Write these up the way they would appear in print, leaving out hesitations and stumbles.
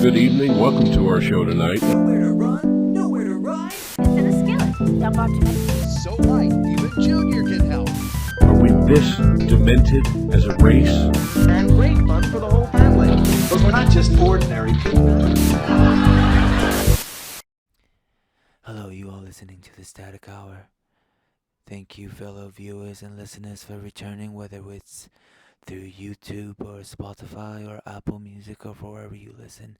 Good evening. Welcome to our show tonight. Nowhere to run, nowhere to ride. It's in a skillet. Dump onto me. So light, even Junior can help. Are we this demented as a race? And great fun for the whole family. But we're not just ordinary people. Hello, you all listening to the Static Hour. Thank you, fellow viewers and listeners, for returning, whether it's through YouTube or Spotify or Apple Music or wherever you listen.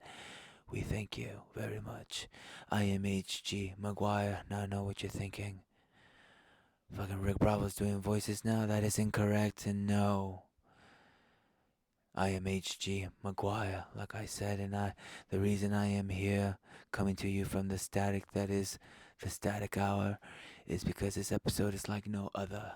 We thank you very much. I am H.G. Maguire. Now I know what you're thinking. Fucking Rick Bravo's doing voices now. That is incorrect, and no. I am H.G. Maguire, like I said, and the reason I am here, coming to you from the static that is the Static Hour, is because this episode is like no other.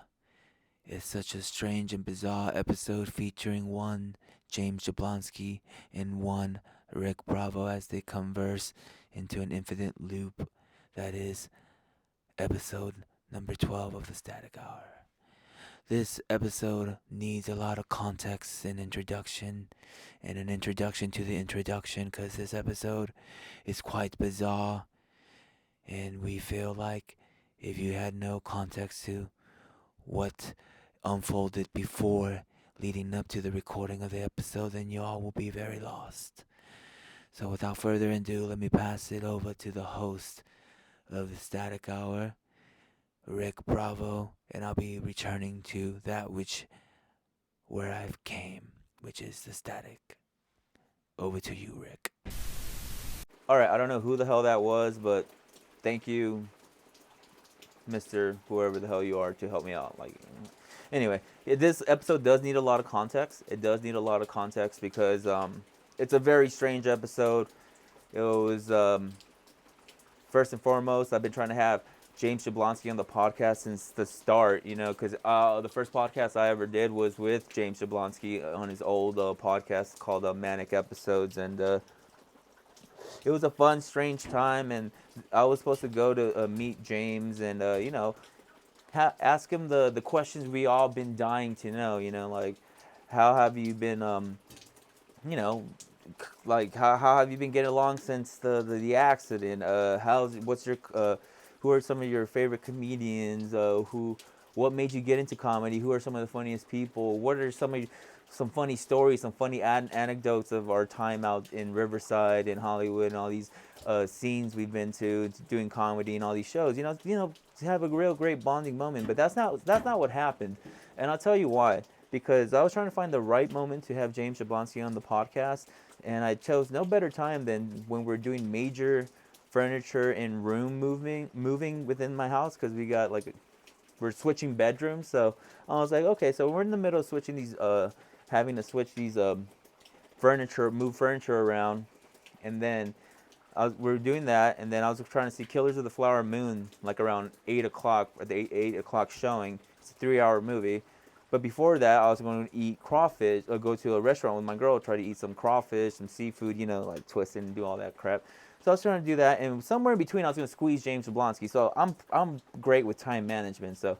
It's such a strange and bizarre episode featuring one James Jablonski and one Rick Bravo as they converse into an infinite loop. That is episode number 12 of the Static Hour. This episode needs a lot of context and introduction, and an introduction to the introduction, because this episode is quite bizarre, and we feel like if you had no context to what unfolded before leading up to the recording of the episode, then y'all will be very lost. So without further ado, let me pass it over to the host of the Static Hour, Rick Bravo, and I'll be returning to that where I've came, which is the static. Over to you, Rick. Alright, I don't know who the hell that was, but thank you, Mr. whoever the hell you are, to help me out. Anyway, this episode does need a lot of context. It does need a lot of context because it's a very strange episode. It was, first and foremost, I've been trying to have James Jablonski on the podcast since the start, because the first podcast I ever did was with James Jablonski on his old podcast called Manic Episodes, and it was a fun, strange time, and I was supposed to go to meet James and, ask him the questions we all been dying to know, like, how have you been, how have you been getting along since the accident? Who are some of your favorite comedians? What made you get into comedy? Who are some of the funniest people? What are some funny stories, some funny anecdotes of our time out in Riverside and Hollywood and all these scenes we've been to doing comedy and all these shows? To have a real great bonding moment. But that's not what happened, and I'll tell you why. Because I was trying to find the right moment to have James Jablonski on the podcast, and I chose no better time than when we're doing major furniture and room moving within my house, because we're switching bedrooms. So I was like, okay, so we're in the middle of switching these having to switch these move furniture around, and then we're doing that, and then I was trying to see Killers of the Flower Moon like around 8 o'clock, at the 8 o'clock showing. It's a 3-hour movie. But before that, I was going to eat crawfish, or go to a restaurant with my girl, try to eat some crawfish, some seafood, like twist it and do all that crap. So I was trying to do that, and somewhere in between, I was going to squeeze James Jablonski. So I'm great with time management. So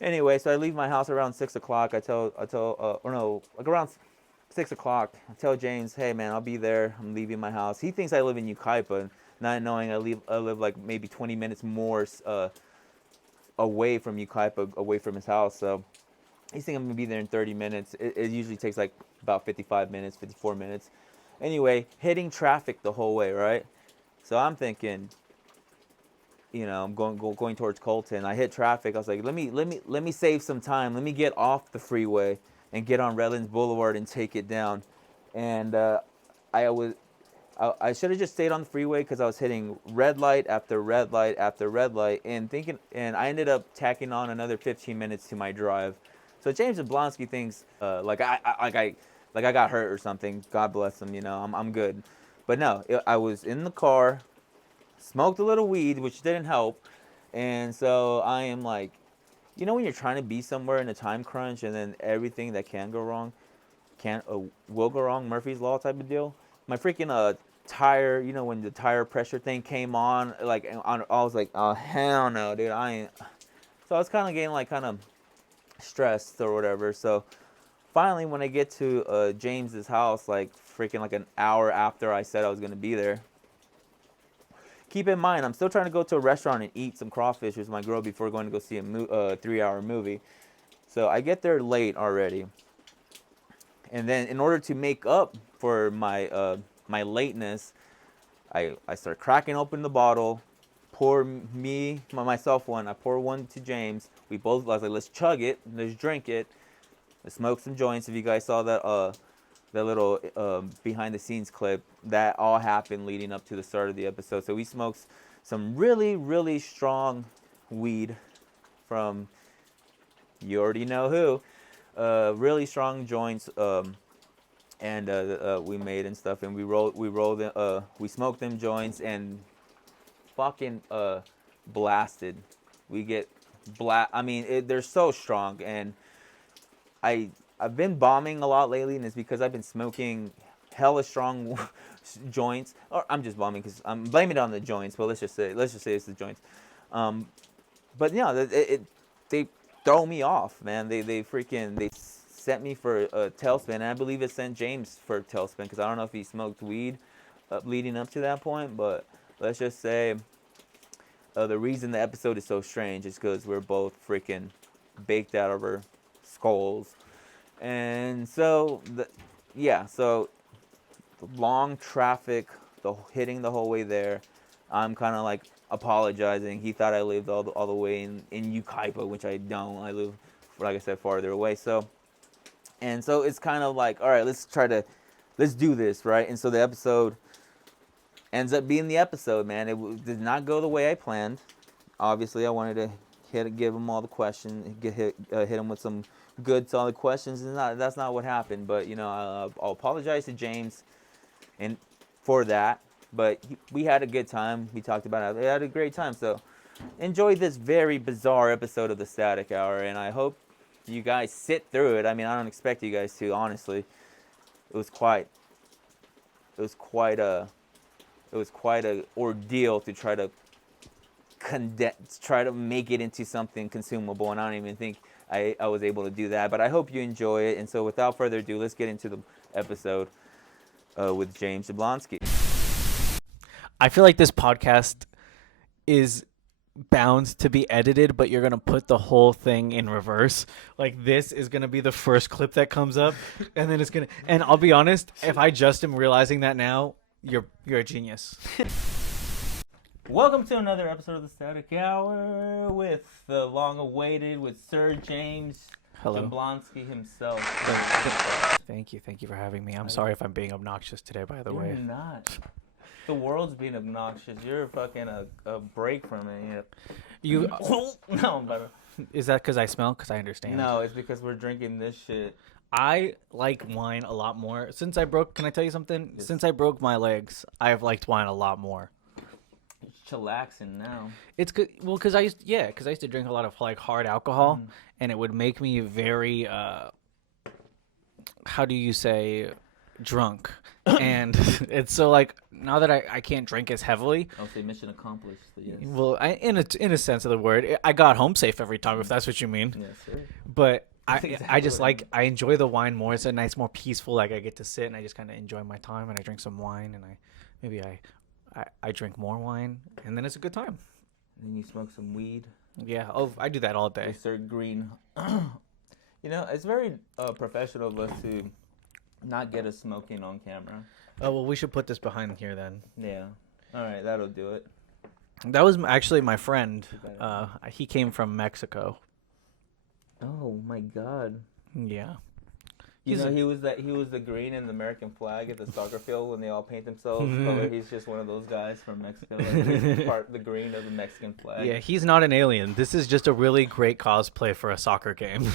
anyway, so I leave my house around 6 o'clock. Around 6 o'clock. I tell James, hey man, I'll be there. I'm leaving my house. He thinks I live in Yucaipa, not knowing I live like maybe 20 minutes more away from Yucaipa, away from his house. So he's thinking I'm going to be there in 30 minutes. It usually takes like about 55 minutes, 54 minutes. Anyway, hitting traffic the whole way, right? So I'm thinking, I'm going towards Colton. I hit traffic. I was like, let me save some time. Let me get off the freeway and get on Redlands Boulevard and take it down. And I should have just stayed on the freeway, because I was hitting red light after red light after red light, and I ended up tacking on another 15 minutes to my drive. So James Jablonski thinks I got hurt or something. God bless him, I'm good. But no, I was in the car, smoked a little weed, which didn't help. And so I am like, when you're trying to be somewhere in a time crunch, and then everything that can go wrong will go wrong, Murphy's Law type of deal. My freaking tire, when the tire pressure thing came on, I was like, oh hell no, dude, I ain't. So I was kind of getting stressed or whatever. So finally, when I get to James's house, like freaking like an hour after I said I was gonna be there. Keep in mind, I'm still trying to go to a restaurant and eat some crawfish with my girl before going to go see a 3-hour movie. So I get there late already, and then in order to make up for my my lateness, I start cracking open the bottle, pour myself one. I pour one to James. We both I was like, let's chug it, let's drink it, let's smoke some joints. If you guys saw that little behind the scenes clip, that all happened leading up to the start of the episode. So we smoked some really, really strong weed from, you already know who, really strong joints, and we made and stuff, and we smoked them joints and fucking blasted. We get I mean, they're so strong, and I've been bombing a lot lately, and it's because I've been smoking hella strong joints. Or I'm just bombing because I'm blaming it on the joints. But let's just say it's the joints. But yeah, they throw me off, man. They sent me for a tailspin, and I believe it sent James for a tailspin because I don't know if he smoked weed leading up to that point. But let's just say the reason the episode is so strange is because we're both freaking baked out of our skulls. And so, so the long traffic, hitting the whole way there, I'm kind of like apologizing. He thought I lived all the way in Ukaipa, which I don't. I live, like I said, farther away. So it's kind of like, all right, let's do this, right? And so the episode ends up being the episode, man. It did not go the way I planned. Obviously, I wanted to give him all the questions, hit him with some good solid questions, and that's not what happened. But you know, I'll apologize to James and for that. But we had a good time. We talked about it. We had a great time. So enjoy this very bizarre episode of the Static Hour, and I hope you guys sit through it. I mean, I don't expect you guys to, honestly. It was quite a ordeal to try to make it into something consumable, and I don't even think I was able to do that. But I hope you enjoy it. And so without further ado, let's get into the episode with James Jablonski. I feel like this podcast is bound to be edited, but you're going to put the whole thing in reverse. Like, this is going to be the first clip that comes up, and then it's going to... And I'll be honest, if I just am realizing that now, you're a genius. Welcome to another episode of the Static Hour with the long-awaited, with Sir James Jablonski himself. Thank you for having me. I'm sorry if I'm being obnoxious today, by the way. You're not. The world's being obnoxious. You're fucking a break from it. You no, but is that because I smell? Because I understand. No, it's because we're drinking this shit. I like wine a lot more. Since I broke, can I tell you something? Yes. Since I broke my legs, I've liked wine a lot more. Chillaxing now. It's good. Well, because I used to drink a lot of like hard alcohol, and it would make me very how do you say, drunk. And it's so like now that I can't drink as heavily. I'll say mission accomplished. Yes. Well, in a sense of the word, I got home safe every time, if that's what you mean. Yes, sir. But I just like, I enjoy the wine more. It's a nice, more peaceful. Like I get to sit and I just kind of enjoy my time, and I drink some wine, and I drink more wine, and then it's a good time. And then you smoke some weed. Yeah. Oh, I do that all day. Insert green. You know, it's very professional of us to not get us smoking on camera. Oh, well, we should put this behind here then. Yeah. All right, that'll do it. That was actually my friend. He came from Mexico. Oh my God. Yeah. You know, he was the green in the American flag at the soccer field when they all paint themselves color. He's just one of those guys from Mexico. Like, he's part the green of the Mexican flag. Yeah, he's not an alien. This is just a really great cosplay for a soccer game.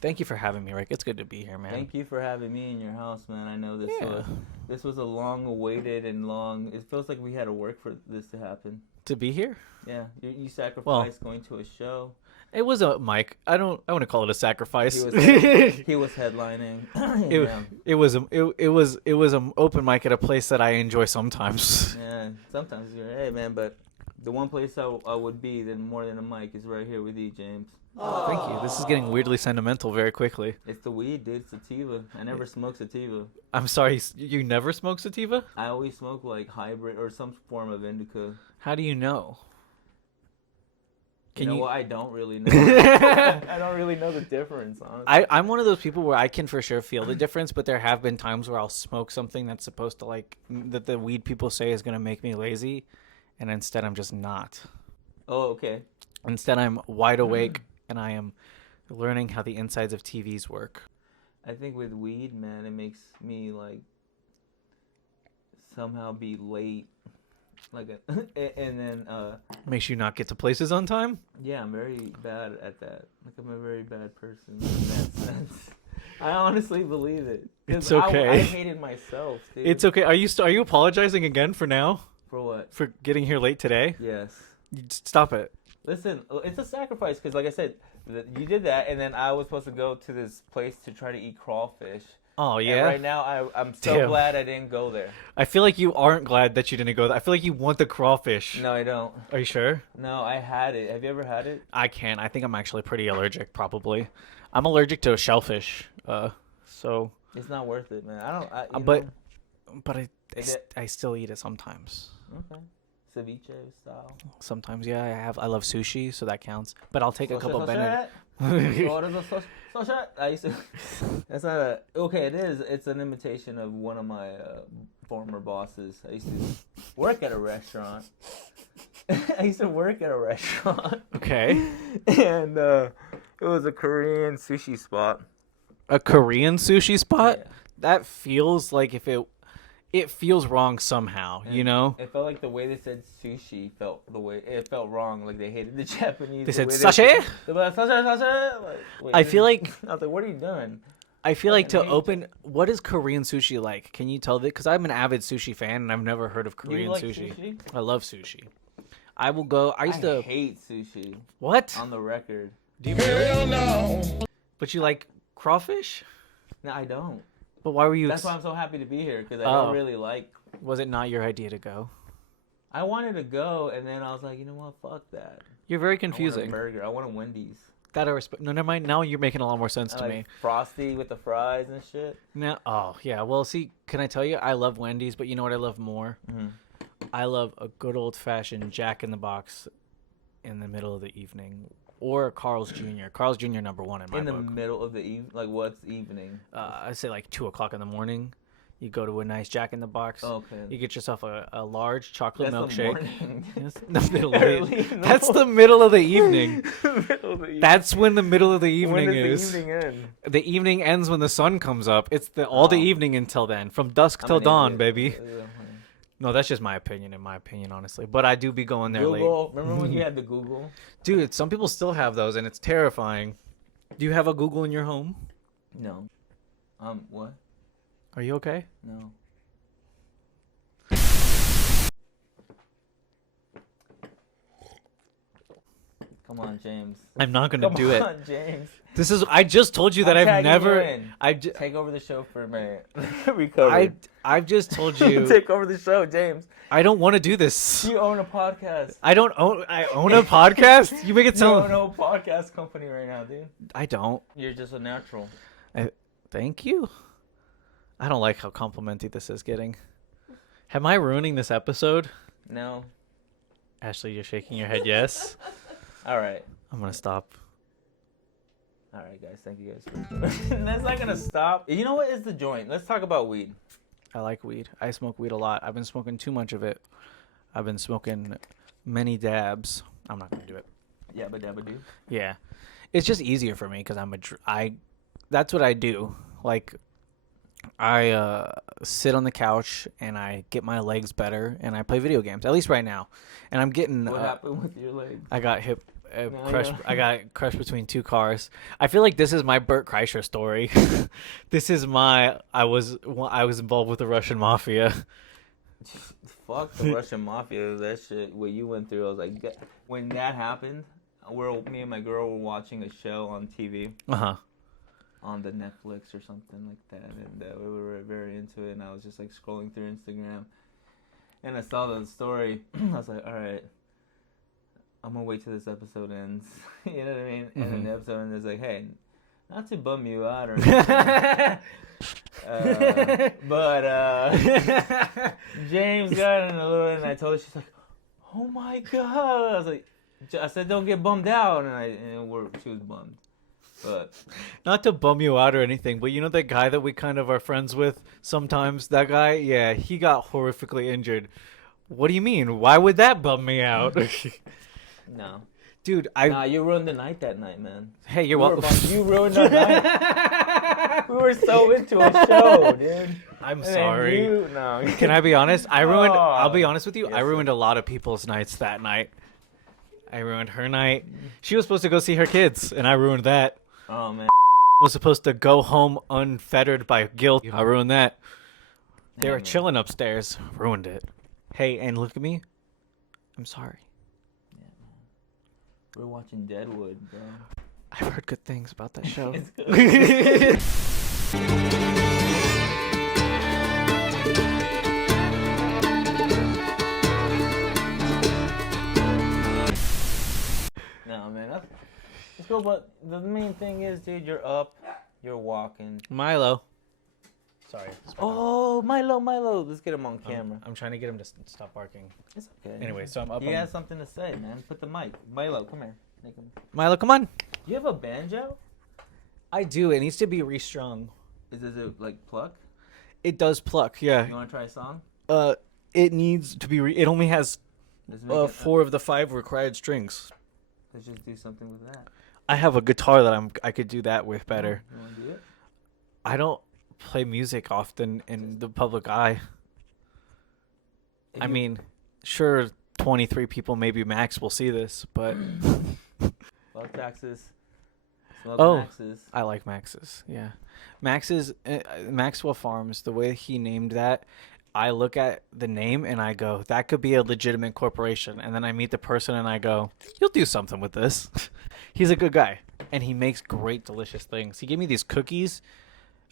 Thank you for having me, Rick. It's good to be here, man. Thank you for having me in your house, man. I know this was a long-awaited and long. It feels like we had to work for this to happen. To be here? Yeah, you sacrificed going to a show. It was a mic. I want to call it a sacrifice. He was headlining. It was an open mic at a place that I enjoy sometimes. Yeah, sometimes you're, hey man, but The one place I would be then more than a mic is right here with you, James. Thank you. This is getting weirdly sentimental very quickly. It's the weed, dude. It's sativa. I never smoke sativa. I'm sorry, you never smoke sativa? I always smoke like hybrid or some form of indica. How do you know? You know what? I don't really know. I don't really know the difference, honestly. I'm one of those people where I can for sure feel the difference, but there have been times where I'll smoke something that's supposed to that the weed people say is going to make me lazy, and instead I'm just not. Oh, okay. Instead I'm wide awake and I am learning how the insides of TVs work. I think with weed, man, it makes me like somehow be late. And then Makes you not get to places on time? yeah, I'm very bad at that. Like I'm a very bad person in that sense. I honestly believe it. 'Cause It's okay. I hated myself, dude. It's okay. Are you apologizing again for now? For what? For getting here late today? Yes. You just stop it. Listen, it's a sacrifice because, like I said, you did that, and then I was supposed to go to this place to try to eat crawfish. Oh, And yeah? right now, I'm so Damn. glad I didn't go there. I feel like you aren't glad that you didn't go there. I feel like you want the crawfish. No, I don't. Are you sure? No, I had it. Have you ever had it? I can't. I think I'm actually pretty allergic, probably. I'm allergic to shellfish. So... It's not worth it, man. I don't. You but know, but Is it- I still eat it sometimes. okay, ceviche style. Sometimes, yeah, I love sushi, so that counts. But I'll take a couple Sushi? Benedict. What is a sushi? I used to. That's not a. Okay, it is. It's an imitation of one of my former bosses. I used to work at a restaurant. I used to work at a restaurant. Okay. And it was a Korean sushi spot. A Korean sushi spot? Yeah. That feels like if it feels wrong somehow, you And know? It felt like the way they said sushi felt the way it felt wrong. Like they hated the Japanese. They the said way "Sashay?" They were like, "Sashay." Like, wait, I feel like I was like, "What are you doing?" I feel like to Fucking hate open what is Korean sushi like? Can you tell that? Because I'm an avid sushi fan and I've never heard of You Korean like sushi. I love sushi. I will go. I used I to hate sushi. what? On the record. Do you really? But you like crawfish? No, I don't. But why were you? That's why I'm so happy to be here because I Oh. don't really like. Was it not your idea to go? I wanted to go and then I was like, you know what? Fuck that. You're very I want confusing. a burger. I want a Wendy's. That I respect. No, never mind. Now you're making a lot more sense I to like me. Frosty with the fries and shit. Now, oh yeah. Well, see, can I tell you? I love Wendy's, but you know what I love more? Mhm. I love a good old fashioned Jack in the Box in the middle of the evening, or Carl's Jr. Carl's Jr. number one in my In the book. middle of the evening, like what's evening? I say like 2 o'clock in the morning. You go to a nice Jack in the Box. Okay. You get yourself a large chocolate That's the milkshake. morning. Yes, the middle of Early the, in the that's the middle of the evening. middle of the evening. That's when the middle of the evening when is. does the evening end? The evening ends when the sun comes up. It's all the Oh. evening until then, from dusk I'm till an dawn, idiot. baby. No, that's just my opinion. In my opinion, honestly, but I do be going there Google. Remember when you had the Google? late. Dude, some people still have those, and it's terrifying. Do you have a Google in your home? No. What? Are you okay? No. Come on, James. I'm not gonna Come do on, it. James. This is. I just told you that I'm I've tagging never. you in. Take over the show for a minute. Recover. I've just told you. Take over the show, James. I don't want to do this. You own a podcast. I don't own. I own a podcast. You make it You own sound. a podcast company right now, dude. I don't. You're just a natural. Thank you. I don't like how complimenty this is getting. Am I ruining this episode? No. Ashley, you're shaking your head yes. All right. I'm gonna stop. All right, guys. Thank you guys for. That's not gonna stop. You know what is the joint? Let's talk about weed. I like weed. I smoke weed a lot. I've been smoking too much of it. I've been smoking many dabs. I'm not gonna do it. Yabba dabba do. Yeah, it's just easier for me because that's what I do. Like, I sit on the couch and I get my legs better and I play video games. At least right now, and I'm getting. What happened with your leg? I got hit. No, Crushed. yeah. I got crushed between two cars. I feel like this is my Bert Kreischer story. This is my. I was involved with the Russian mafia. Fuck the Russian mafia. That shit. What you went through, I was like, when that happened, me and my girl were watching a show on TV. On the Netflix or something like that, and we were very into it. And I was just like scrolling through Instagram, and I saw the story. I was like, all right, I'm gonna wait till this episode ends. You know what I mean? And then the episode ends, it's like, hey, not to bum you out or anything. But James got in a little, and I told her, she's like, oh my god. I was like, I said, don't get bummed out, and she was bummed. But Not to bum you out or anything, but you know that guy that we kind of are friends with sometimes? That guy, yeah, he got horrifically injured. What do you mean? Why would that bum me out? no. Dude, Nah, you ruined the night that night, man. Hey, you're welcome. You ruined our night. We were so into a show, dude. I'm sorry. No. Can I be honest? I'll be honest with you. Yes, I ruined a lot of people's nights that night. I ruined her night. She was supposed to go see her kids, and I ruined that. Oh, man. Was supposed to go home unfettered by guilt. I ruined that. They were chilling upstairs. Ruined it. Hey, and look at me. I'm sorry. We're watching Deadwood, bro. I've heard good things about that show. It's good. No, man. Let's go, but the main thing is, dude, you're up. You're walking. Milo. Sorry. Oh, Milo. Let's get him on camera. I'm trying to get him to stop barking. It's okay. Anyway, so I'm up. He has something to say, man. Put the mic. Milo, come here. Make him. Milo, come on. You have a banjo? I do. It needs to be restrung. Is it like pluck? It does pluck, yeah. You want to try a song? It needs to be. It only has Let's make it 4 of the 5 required strings. Let's just do something with that. I have a guitar that I could do that with better. You want to do it? I don't play music often in the public eye. I mean, sure, 23 people, maybe max, will see this, but Love taxes. Oh. Maxes. I like Max's. Yeah, Max's Maxwell Farms. The way he named that, I look at the name and I go, that could be a legitimate corporation. And then I meet the person and I go, you'll do something with this. He's a good guy and he makes great, delicious things. He gave me these cookies,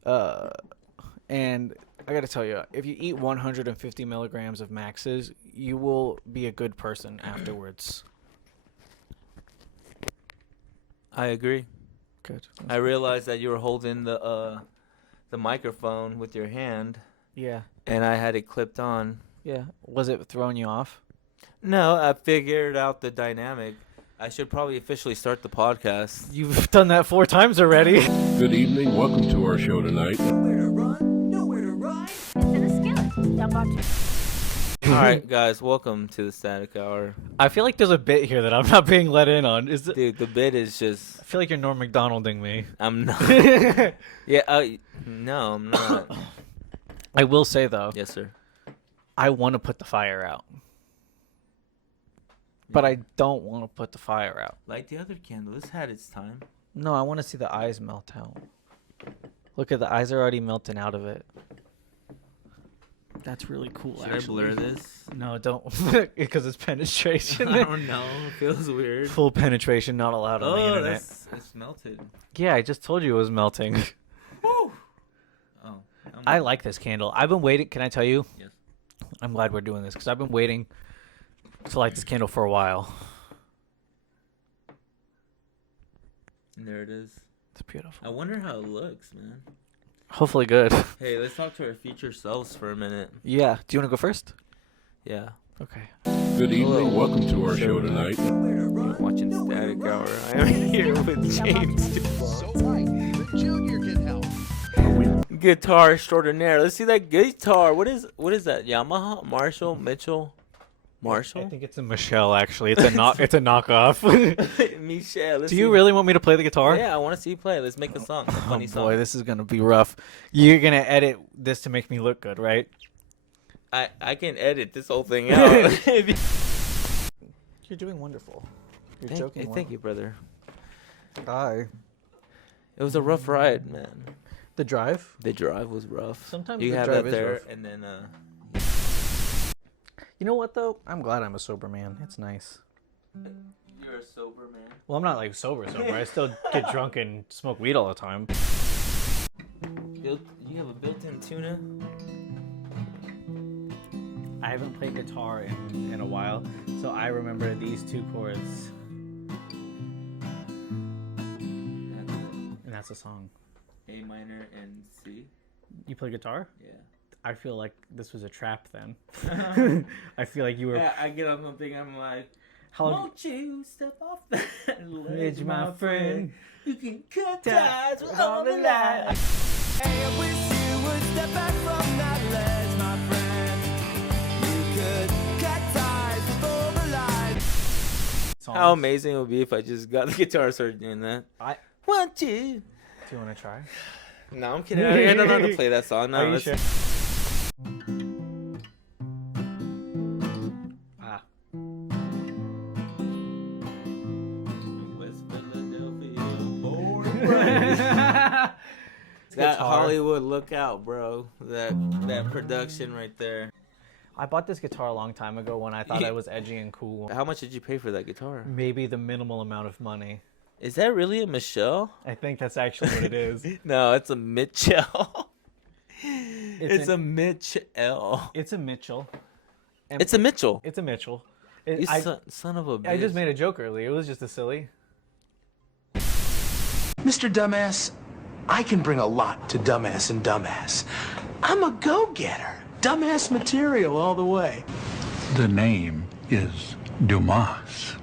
and I gotta tell you, if you eat 150 milligrams of Max's, you will be a good person afterwards. I agree. Good. I realized that you were holding the microphone with your hand, Yeah. and I had it clipped on. Yeah. Was it throwing you off? No, I figured out the dynamic. I should probably officially start the podcast. You've done that 4 times already. Good evening. Welcome to our show tonight. Nowhere to run, nowhere to ride. It's in a skillet. Dump out your... All right, guys, welcome to the Static Hour. I feel like there's a bit here that I'm not being let in on. Is it? Dude, the bit is just... I feel like you're Norm Macdonalding me. I'm not. Yeah, no, I'm not. I will say though, Yes, sir. I want to put the fire out, but I don't want to put the fire out. Light the other candle. This had its time. No, I want to see the eyes melt out. Look at the eyes are already melting out of it. That's really cool. Should actually. I blur this? No, don't, because it's penetration. I don't know. It feels weird. Full penetration not allowed on the Oh, internet. it's melted. Yeah, I just told you it was melting. Woo! Oh. I like this candle. I've been waiting. Can I tell you? Yes. I'm glad we're doing this because I've been waiting to light this candle for a while. And there it is. It's beautiful. I wonder how it looks, man. Hopefully good. Hey, let's talk to our future selves for a minute. Yeah. Do you want to go first? Yeah. Okay. Good evening. Welcome to our show tonight. Nowhere to You're run. watching Static Hour. I am here with James. So right, even Junior can help. Guitar extraordinaire. Let's see that guitar. What is that? Yamaha? Marshall? Mitchell? I Marshall? think it's a Michelle. Actually, it's a it's a knockoff. Michelle. Let's Do see. you really want me to play the guitar? Yeah, I want to see you play. Let's make a song. A Oh funny song. boy, this is gonna be rough. You're gonna edit this to make me look good, right? I can edit this whole thing out. You're doing wonderful. You're Thank, joking. well. thank you, brother. Hi. It was a rough ride, man. The drive. The drive was rough. Sometimes you the have drive that is there, rough. and then You know what though? I'm glad I'm a sober man. It's nice. you're a sober man. Well, I'm not like sober. I still get drunk and smoke weed all the time. You have a built-in tuna. I haven't played guitar in a while, so I remember these two chords. And that's a song. A minor and C. You play guitar? Yeah. I feel like this was a trap then. I feel like you were. Yeah, I get on something. I'm like, How long? won't you step off that Ledge, my friend. You can cut ties with all the line. Hey, I wish you would step back from that ledge, my friend. You could cut ties with all the lines. How amazing it would be if I just got the guitar and started doing that. Want you? Do you want to try? No, I'm kidding. I don't know how to play that song. No, Are you that's- sure? West Philadelphia, born That Guitar. Hollywood lookout, bro. That production right there. I bought this guitar a long time ago when I thought I was edgy and cool. How much did you pay for that guitar? Maybe the minimal amount of money. Is that really a Michelle? I think that's actually what it is. No, it's a Mitchell. It's an- a Mitchell. It's a Mitchell. It's a Mitchell. It's a Mitchell. You son of a bitch. I just made a joke earlier. It was just a silly. Mr. Dumbass, I can bring a lot to Dumbass and Dumbass. I'm a go-getter. Dumbass material all the way. The name is Dumas.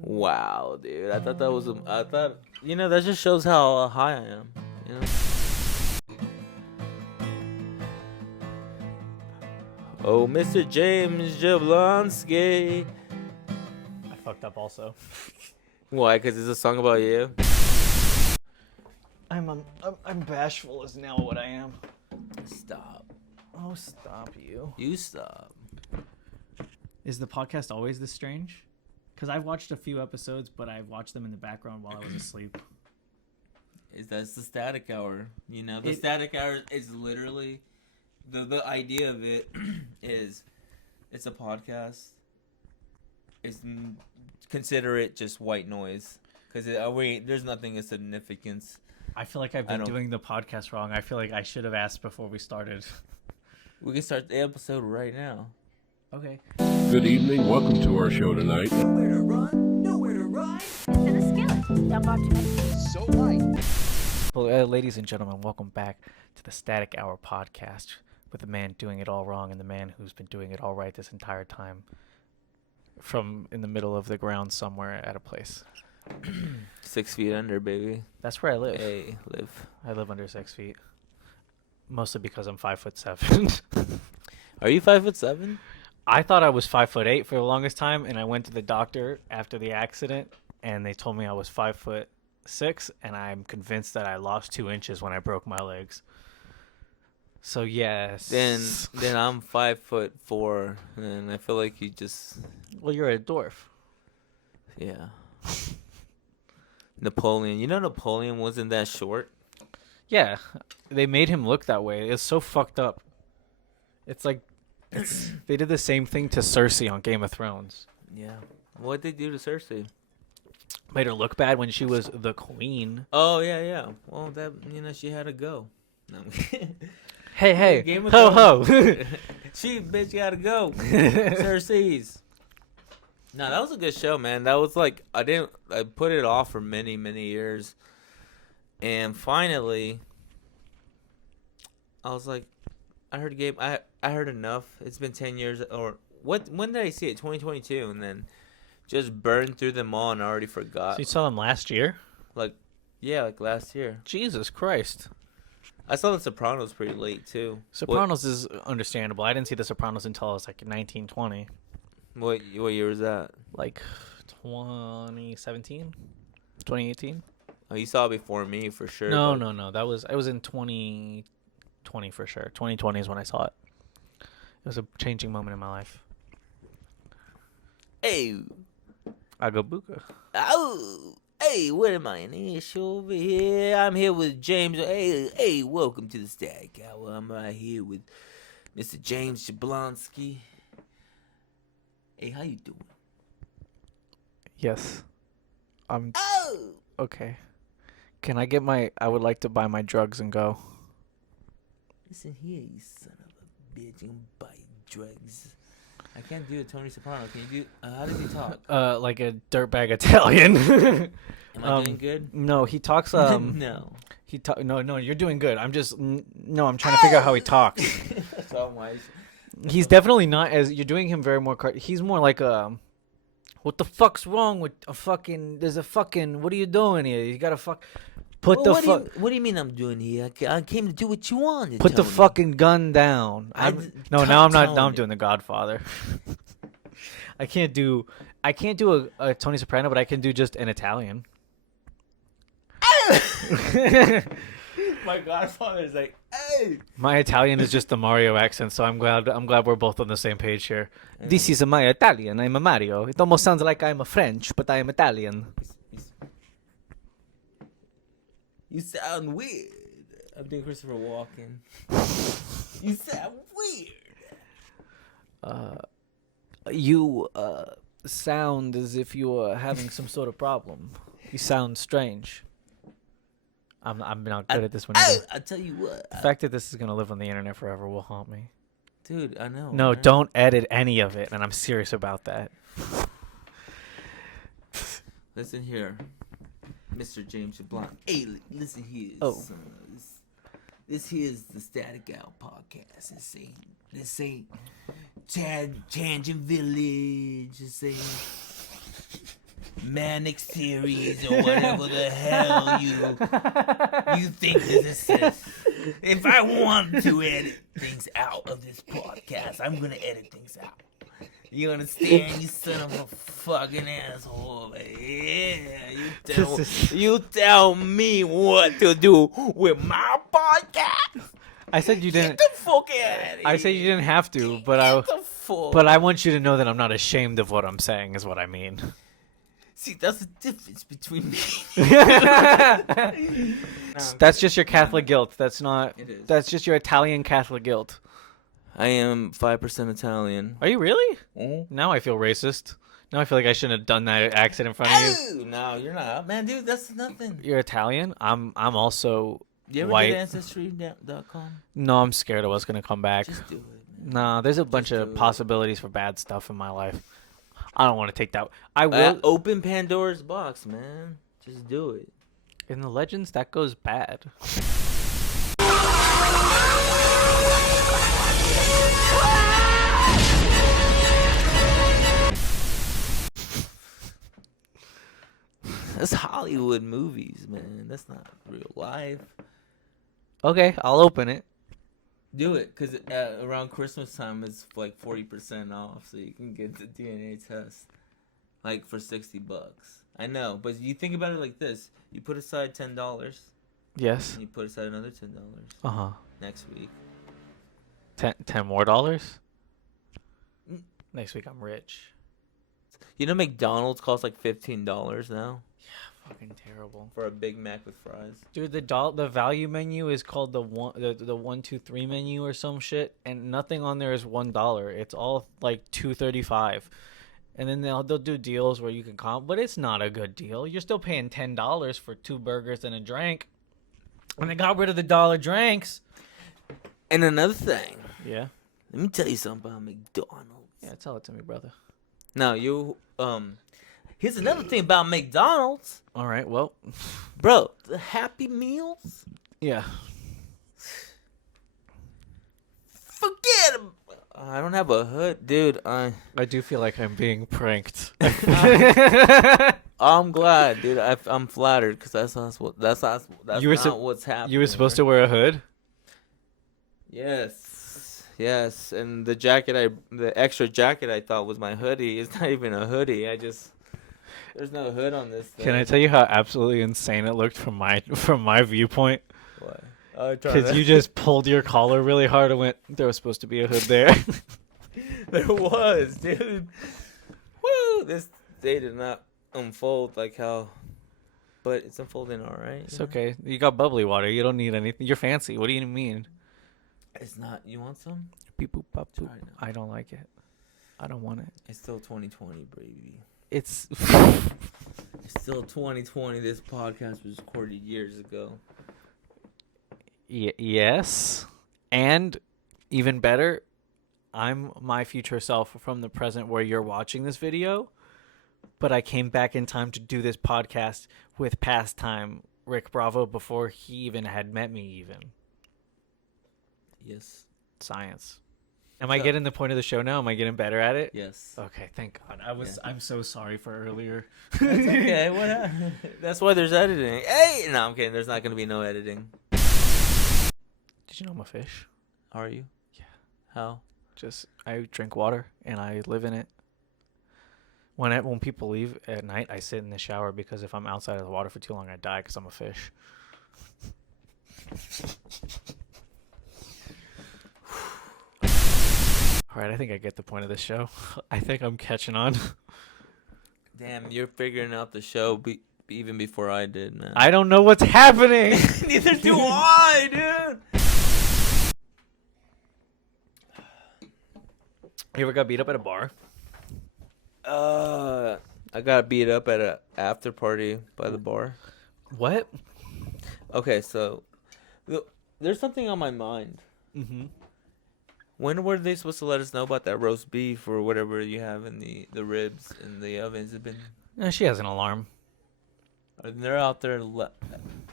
Wow, dude. I thought that was that just shows how high I am. You know? Oh, Mr. James Jablonski. I fucked up also. Why? Because it's a song about you? I'm bashful is now what I am. Stop. Oh, stop you. You stop. Is the podcast always this strange? Because I've watched a few episodes, but I've watched them in the background while I was asleep. That's the static hour. You know, the static hour is literally the idea of it is it's a podcast. Consider it just white noise because there's nothing of significance. I feel like I've been doing the podcast wrong. I feel like I should have asked before we started. We can start the episode right now. Okay. Good evening. Welcome to our show tonight. Nowhere to run, nowhere to ride. In the skillet. Dump onto me. So light. Well, ladies and gentlemen, welcome back to the Static Hour podcast with the man doing it all wrong and the man who's been doing it all right this entire time from in the middle of the ground somewhere at a place. 6 feet under, baby. That's where I live. Hey, live. I live under 6 feet. Mostly because I'm 5'7". Are you 5'7"? I thought I was 5'8" for the longest time, and I went to the doctor after the accident, and they told me I was 5'6", and I'm convinced that I lost 2 inches when I broke my legs. So yes. Then I'm 5'4", and I feel like you just Well, you're a dwarf. yeah. Napoleon. You know Napoleon wasn't that short? Yeah, they made him look that way. It's so fucked up. It's like they did the same thing to Cersei on Game of Thrones. Yeah. What'd they do to Cersei? Made her look bad when she was the queen. Oh, yeah. Well, she had to go. No, I'm kidding. Hey, Game of ho ho. She bitch gotta go. Cersei's. No, that was a good show, man. That was like I put it off for many, many years. And finally I was like I heard I heard enough. It's been 10 years or when did I see it? 2022 and then just burned through them all and I already forgot. So you saw them last year? Like last year. Jesus Christ. I saw The Sopranos pretty late too. Sopranos is understandable. I didn't see The Sopranos until I was like 19, 20. What year was that? Like 2017? 2018? Oh, you saw it before me for sure. No. I was in 2020 for sure. 2020 is when I saw it. It was a changing moment in my life. Hey, Agabuka. oh, hey, what am I, an ish over here? I'm here with James. Hey, welcome to the Static Hour. I'm right here with Mr. James Jablonski. Hey, how you doing? Yes. Oh, Okay. Can I get I would like to buy my drugs and go. listen here, you son of a bitch. I'm gonna buy you drugs. I can't do a Tony Soprano. Can you do? How does he talk? Like a dirtbag Italian. Am I doing good? No, he talks. No. No, you're doing good. I'm just no. I'm trying to figure out how he talks. So much. He's definitely not as you're doing him very more. He's more like a. What the fuck's wrong with a fucking? There's a fucking. What are you doing here? You gotta fuck. Put the fuck. What do you mean I'm doing here? I came to do what you wanted. Put the fucking gun down. No, now I'm not. Now I'm Tony. doing the Godfather. I can't do a Tony Soprano, but I can do just an Italian. My Godfather is like, hey. My Italian is just the Mario accent, so I'm glad we're both on the same page here. This is my Italian. I'm a Mario. It almost sounds like I'm a French, but I am Italian. You sound weird. I'm doing Christopher Walken. You sound weird. You sound as if you are having some sort of problem. You sound strange. I'm not good at this one either. I tell you what. The fact that this is gonna live on the internet forever will haunt me. Dude, I know. No, man. don't edit any of it, and I'm serious about that. Listen here, Mr. James Jablonski. Hey, listen here. Oh. Son. This here's the Static Out podcast. This ain't Tangent Village. This ain't Manic Series or whatever the hell you think this is. If I want to edit things out of this podcast, I'm gonna edit things out. You understand, you son of a fucking asshole? Yeah, you tell me what to do with my podcast. I said you didn't. Get the fuck out of here. I said you didn't have to, but I want you to know that I'm not ashamed of what I'm saying. Is what I mean. See, that's the difference between me. That's just your Catholic guilt. That's not. It is. That's just your Italian Catholic guilt. I am 5% Italian. Are you really? Mm-hmm. Now I feel racist. Now I feel like I shouldn't have done that accent in front of you. Oh, no, you're not. Man, dude, that's nothing. You're Italian. I'm also You ever white. get Ancestry.com? No, I'm scared of what's gonna come back. Just do it, man. Nah, there's a bunch do of it. possibilities for bad stuff in my life. I don't want to take that. I will. Open Pandora's box, man. Just do it. In the Legends, that goes bad. That's Hollywood movies, man. That's not real life. Okay, I'll open it. Do it, because around Christmas time, it's like 40% off, so you can get the DNA test, like, for $60. I know, but you think about it like this. You put aside $10, Yes. and you put aside another $10 Uh-huh. next week. 10 more dollars? Next week I'm rich. You know McDonald's costs like $15 now Fucking terrible. for a Big Mac with fries. Dude, the value menu is called the 1 2 3 menu or some shit, and nothing on there is $1. It's all like $2.35. And then they'll do deals where you can comp, but it's not a good deal. You're still paying $10 for 2 burgers and a drink. And they got rid of the dollar drinks. And another thing, Yeah. let me tell you something about McDonald's. Yeah, tell it to me, brother. Now here's another thing about McDonald's, All right, well, bro. The Happy Meals, yeah. forget 'em. I don't have a hood, dude. I do feel like I'm being pranked. I'm glad, dude. I'm flattered because that's not what's happening. You were supposed to wear a hood? Yes, and the extra jacket I thought was my hoodie. It's not even a hoodie. There's no hood on this thing. Can I tell you how absolutely insane it looked from my viewpoint? What? Because you just pulled your collar really hard and went, there was supposed to be a hood there. There was, dude. Woo! This day did not unfold like how, but it's unfolding all right. It's okay. You got bubbly water. You don't need anything. You're fancy. What do you mean? It's not. You want some? Beep, boop, bop, boop. Try it now. I don't like it. I don't want it. It's still 2020, baby. It's It's still 2020. This podcast was recorded years ago. yes. And even better, I'm my future self from the present where you're watching this video, but I came back in time to do this podcast with past time Rick Bravo before he even had met me even. Yes. Science. Am I getting the point of the show now? Am I getting better at it? Yes. Okay, thank God. I'm so sorry for earlier. That's okay. What happened? That's why there's editing. Hey! No, I'm kidding. There's not going to be no editing. Did you know I'm a fish? Are you? Yeah. How? Just I drink water and I live in it. When people leave at night, I sit in the shower because if I'm outside of the water for too long, I die because I'm a fish. All right, I think I get the point of this show. I think I'm catching on. Damn, you're figuring out the show even before I did, man. I don't know what's happening. Neither do I, dude. You ever got beat up at a bar? I got beat up at a after party by the bar. What? Okay, so there's something on my mind. Mm-hmm. When were they supposed to let us know about that roast beef or whatever you have in the ribs in the ovens? It's been. She has an alarm. They're out there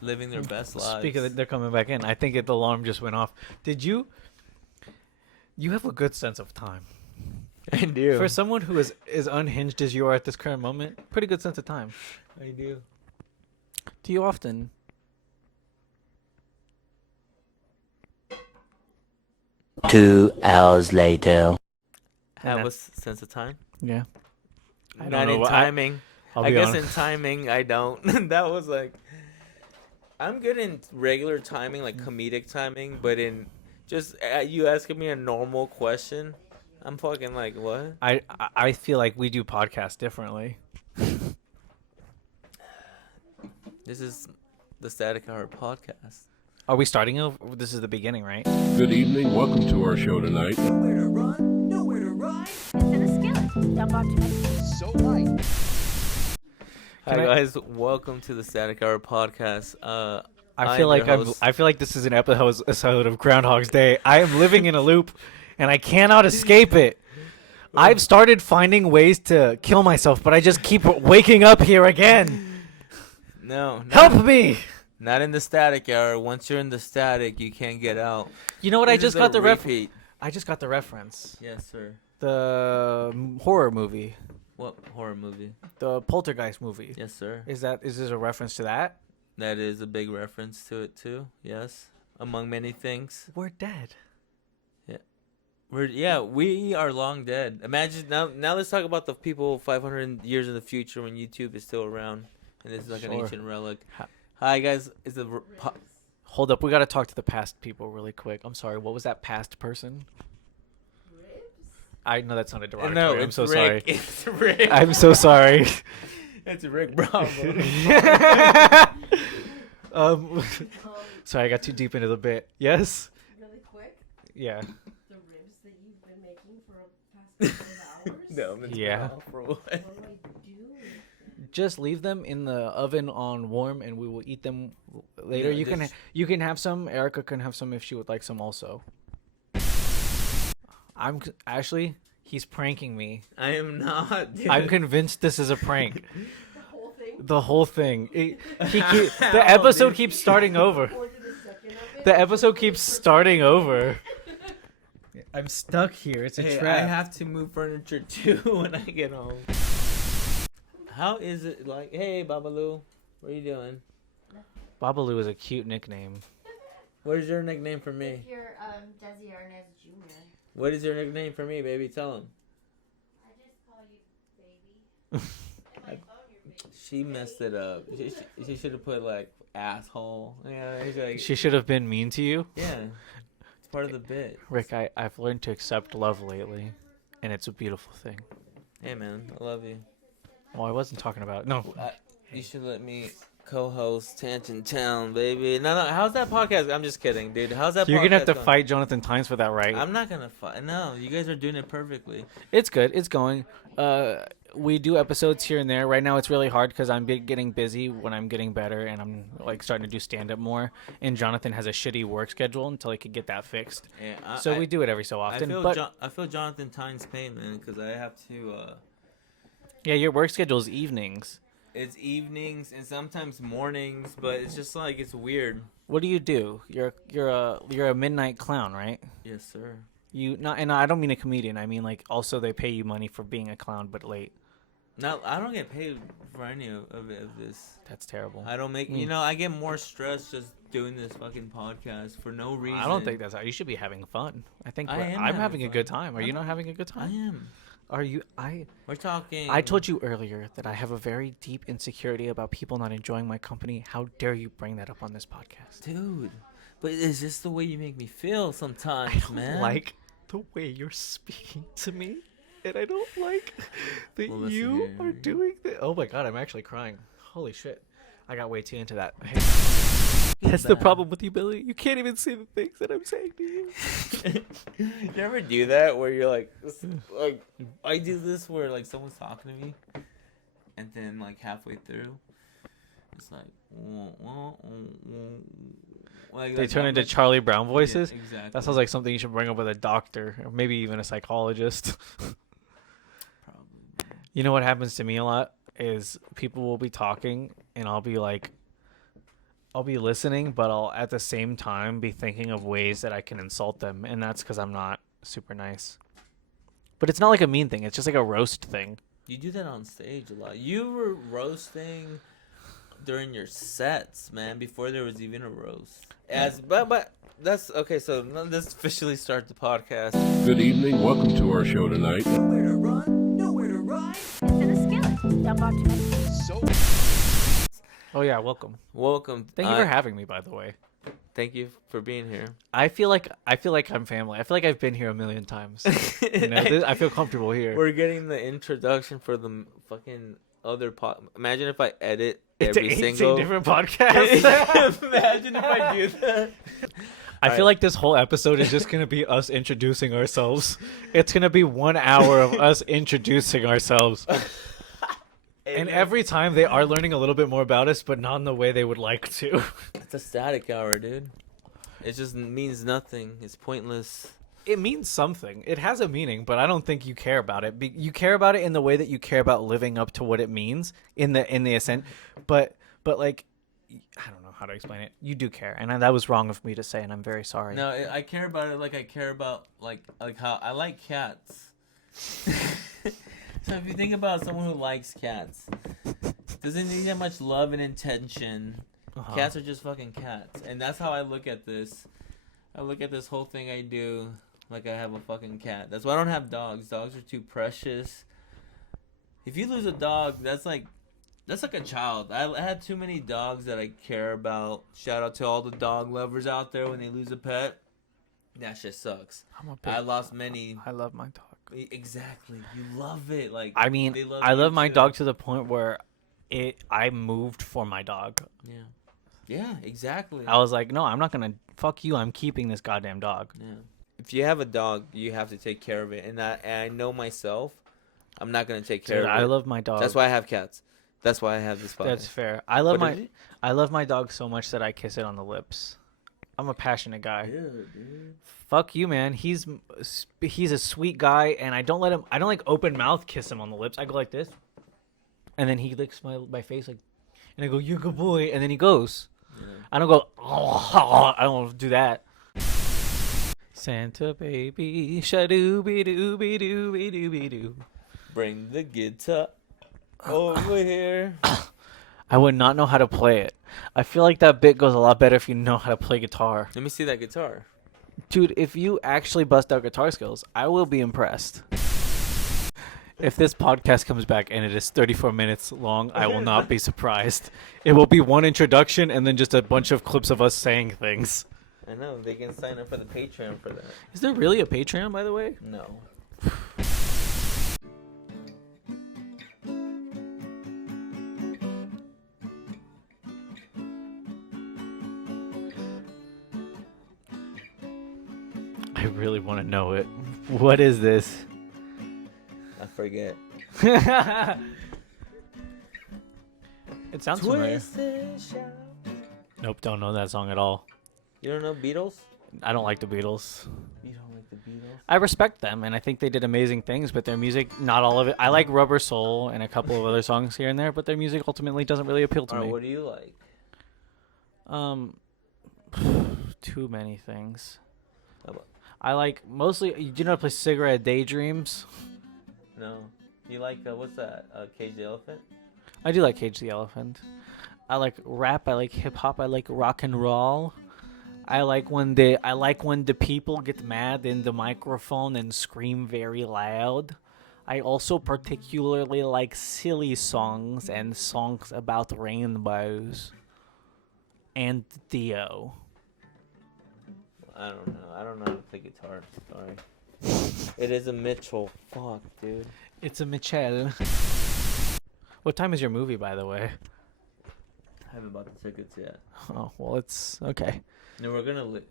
living their best lives. Speaking of, they're coming back in. I think the alarm just went off. Did you? You have a good sense of time. I do. For someone who is as unhinged as you are at this current moment, pretty good sense of time. I do. Do you often? Two hours later. Have a sense of time? Yeah. Not in timing. I be guess honest. in timing, I don't. That was like. I'm good in regular timing, like comedic timing, but in just you asking me a normal question, I'm fucking like, what? I feel like we do podcasts differently. This is the Static Hour podcast. Are we starting over? This is the beginning, right? Good evening. Welcome to our show tonight. Nowhere to run, nowhere to ride. It's in a skillet. Dump onto Mexico. So light. Hi Can I- guys, welcome to the Static Hour podcast. I feel like I feel like this is an episode of Groundhog's Day. I am living in a loop, and I cannot escape it. I've started finding ways to kill myself, but I just keep waking up here again. No, Help me! not in the Static Hour. Once you're in the static, you can't get out. You know what? I This just is got a the repeat. I just got the reference. Yes, sir. The horror movie, What horror movie? the Poltergeist movie. Yes, sir. Is this a reference to that? That is a big reference to it too. Yes, among many things. We're dead. We are long dead. Imagine now. Let's talk about the people 500 years in the future when YouTube is still around, and this is like an Sure. ancient relic. Ha- Hi guys, it's a Hold up, we gotta talk to the past people really quick. I'm sorry, what was that past person? I know that sounded derogatory. no. I'm It's so Rick. sorry. It's Rick. I'm so sorry. It's Rick Bravo. Sorry, I got too deep into the bit. Yes? Really quick, Yeah. the ribs that you've been making for the past couple of hours. No, it's Yeah. Bravo for what? What do I do with them? Just leave them in the oven on warm, and we will eat them later. Yeah, You can have some. Erica can have some if she would like some also. Ashley. He's pranking me. I am not. Dude. I'm convinced this is a prank. The whole thing. The whole thing. The episode keeps starting over. Ordered a second of it. The episode keeps starting over. I'm stuck here. It's a Hey, I trap. have to move furniture too when I get home. How is it like? Hey, Babalu, what are you doing? Babalu is a cute nickname. What is your nickname for me? If you're Desi Arnaz Jr. What is your nickname for me, baby? Tell him. I just call you baby. In my phone, you're baby. She messed it up. She should have put like asshole. Yeah, it's like, She should have been mean to you. yeah. It's part of the bit. Rick, I've learned to accept love lately, and it's a beautiful thing. Hey man, I love you. Well, I wasn't talking about no. You should let me co-host Tangent Town, baby. No, how's that podcast? I'm just kidding, dude. How's that? You're podcast gonna have to going? fight Jonathan Tynes for that, right? I'm not gonna fight. No, you guys are doing it perfectly. It's good. It's going. We do episodes here and there. Right now, it's really hard because I'm getting busy when I'm getting better and I'm like starting to do stand up more. And Jonathan has a shitty work schedule until he could get that fixed. Yeah, So we do it every so often. I feel Jonathan Tynes' pain, man, because I have to. Yeah, your work schedule is evenings. It's evenings and sometimes mornings, but it's just like it's weird. What do? You're a midnight clown, right? Yes, sir. And I don't mean a comedian. I mean like also they pay you money for being a clown but late. No, I don't get paid for any of this. That's terrible. I don't make. I get more stress just doing this fucking podcast for no reason. I don't think that's how you should be having fun. I think I'm having a good time. Are you not having a good time? I am. Are you? We're talking. I told you earlier that I have a very deep insecurity about people not enjoying my company. How dare you bring that up on this podcast, dude? But it's just the way you make me feel sometimes, I don't man. like the way you're speaking to me, and I don't like that you are doing that. Oh my god, I'm actually crying. Holy shit, I got way too into that. That's the problem with you, Billy. You can't even see the things that I'm saying to you. You ever do that where you're like I do this where like someone's talking to me, and then like halfway through, it's like they turn into Charlie Brown voices. Yeah, exactly. That sounds like something you should bring up with a doctor or maybe even a psychologist. Probably. You know what happens to me a lot is people will be talking and I'll be listening, but I'll at the same time be thinking of ways that I can insult them, and that's because I'm not super nice. But it's not like a mean thing. It's just like a roast thing. You do that on stage a lot. You were roasting during your sets, man, before there was even a roast. But that's okay. So let's officially start the podcast. Good evening. Welcome to our show tonight. Nowhere to run, nowhere to ride. It's in a skillet. Dump onto my feet. So Oh yeah, welcome. Thank you for having me, by the way. Thank you for being here. I feel like I'm family. I feel like I've been here a million times. I feel comfortable here. We're getting the introduction for the fucking other Imagine if I edit every single different podcast. Imagine if I do that. I feel like this whole episode is just gonna be us introducing ourselves. It's gonna be 1 hour of us introducing ourselves. And every time they are learning a little bit more about us, but not in the way they would like to. It's a static hour, dude. It just means nothing. It's pointless. It means something. It has a meaning, but I don't think you care about it. You care about it in the way that you care about living up to what it means in the ascent. But like, I don't know how to explain it. You do care, and that was wrong of me to say, and I'm very sorry. No, I care about it like I care about like how I like cats. So if you think about someone who likes cats, doesn't need that much love and attention. Cats are just fucking cats, and that's how I look at this. I look at this whole thing I do like I have a fucking cat. That's why I don't have dogs. Dogs are too precious. If you lose a dog, that's like a child. I had too many dogs that I care about. Shout out to all the dog lovers out there when they lose a pet. That shit sucks. I lost many. I love my dog. Exactly. You love it. Like I mean, I love my dog to the point where I moved for my dog. Yeah. Yeah, exactly. I was like, no, I'm not gonna fuck you. I'm keeping this goddamn dog. Yeah. If you have a dog, you have to take care of it, and I know myself, I'm not gonna take care of it. I love my dog. That's why I have cats. That's why I have this podcast. That's fair. I love my dog so much that I kiss it on the lips. I'm a passionate guy. Yeah, dude. Fuck you, man. He's a sweet guy, and I don't like open mouth kiss him on the lips. I go like this, and then he licks my face like, and I go, "You're a good boy," and then he goes. Yeah. I don't go. Oh, I don't do that. Santa baby, shadooby dooby dooby dooby doo. Bring the guitar over here. I would not know how to play it. I feel like that bit goes a lot better if you know how to play guitar. Let me see that guitar. Dude, if you actually bust out guitar skills, I will be impressed. If this podcast comes back and it is 34 minutes long, I will not be surprised. It will be one introduction and then just a bunch of clips of us saying things. I know. They can sign up for the Patreon for that. Is there really a Patreon, by the way? No. actually want to know it. What is this? I forget. It sounds familiar. Twisted Shout. Nope, don't know that song at all. You don't know Beatles? I don't like the Beatles. You don't like the Beatles? I respect them, and I think they did amazing things, but their music, not all of it. I like Rubber Soul and a couple of other songs here and there, but their music ultimately doesn't really appeal to Alright, me. what do you like? Too many things. How about- I like mostly. Do you know how to play Cigarette Daydreams? No. You like, what's that? Cage the Elephant? I do like Cage the Elephant. I like rap. I like hip hop. I like rock and roll. I like when the people get mad in the microphone and scream very loud. I also particularly like silly songs and songs about rainbows. And Theo. I don't know. I don't know how to play guitar. Sorry. It is a Mitchell. Fuck, dude. It's a Michelle. What time is your movie, by the way? I haven't bought the tickets yet. Oh, well, it's okay. No, we're gonna.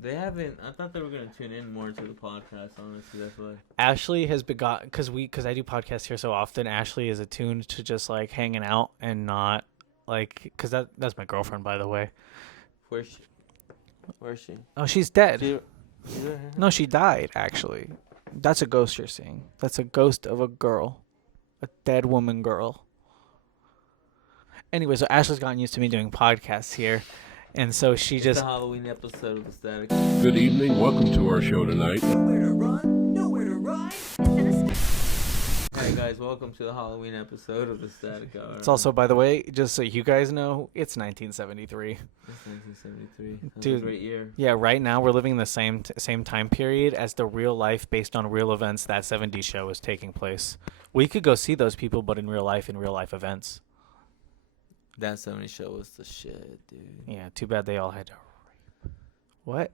They haven't. I thought they were gonna tune in more to the podcast. Honestly, that's why. Ashley has begot because I do podcasts here so often. Ashley is attuned to just like hanging out and not like because that's my girlfriend, by the way. Where's she? Where is she? Oh, she's dead. She's right here? No, she died actually. That's a ghost you're seeing. That's a ghost of a girl, a dead woman girl. Anyway, so Ashley's gotten used to me doing podcasts here, and so she It's just. a Halloween episode of the Static. Good evening. Welcome to our show tonight. Nowhere to run, nowhere to ride. Hi guys, welcome to the Halloween episode of the Static Hour. It's also, by the way, just so you guys know, it's 1973. It's 1973. That was Dude, a great year. Yeah, right now we're living the same time period as the real life based on real events that 70s show is taking place. We could go see those people, but in real life events. That 70 show was the shit, dude. Yeah, too bad they all had to rape. What?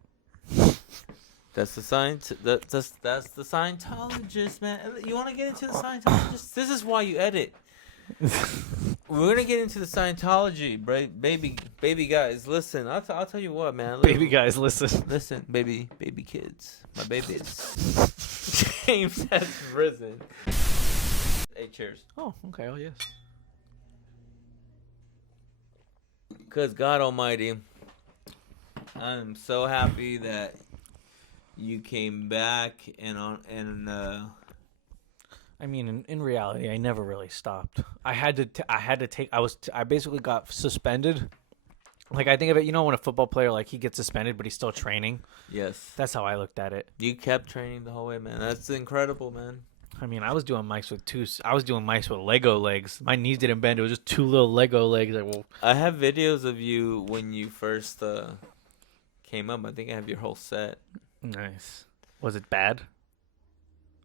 That's the that's the Scientologist, man. You want to get into the Scientologist? This is why you edit. We're gonna get into the Scientology, baby guys. Listen, I'll tell you what, man. Baby guys, listen, baby kids, my babies. James has risen. Hey, cheers. Oh, okay. Oh, yes. Cause God Almighty, I'm so happy that you came back I mean, in reality, I never really stopped. I basically got suspended. Like, I think of it, you know, when a football player, like, he gets suspended, but he's still training. Yes. That's how I looked at it. You kept training the whole way, man. That's incredible, man. I mean, I was doing mics with Lego legs. My knees didn't bend. It was just two little Lego legs. Like, well, I have videos of you when you first came up. I think I have your whole set. nice. Was it bad?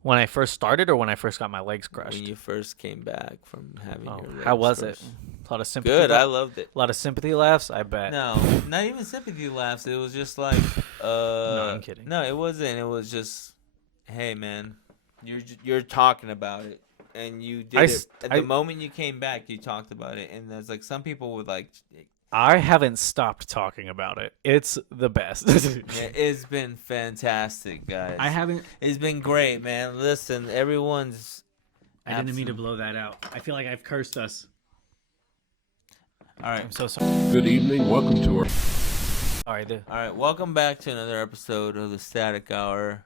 When I first started or when I first got my legs crushed? When you first came back from having your legs how was crushed. it? A lot of sympathy. Good. I loved it. A lot of sympathy laughs, I bet. No, not even sympathy laughs. It was just like, No, I'm kidding. No, it wasn't. It was just, hey, man, you're talking about it, and you did it at the moment you came back. You talked about it, and there's like some people would like. I haven't stopped talking about it. It's the best. Yeah, it's been fantastic, guys. I haven't. It's been great, man. Listen, everyone's. I didn't mean to blow that out. I feel like I've cursed us. All right. I'm so sorry. Good evening. Welcome to our. All right. Welcome back to another episode of the Static Hour.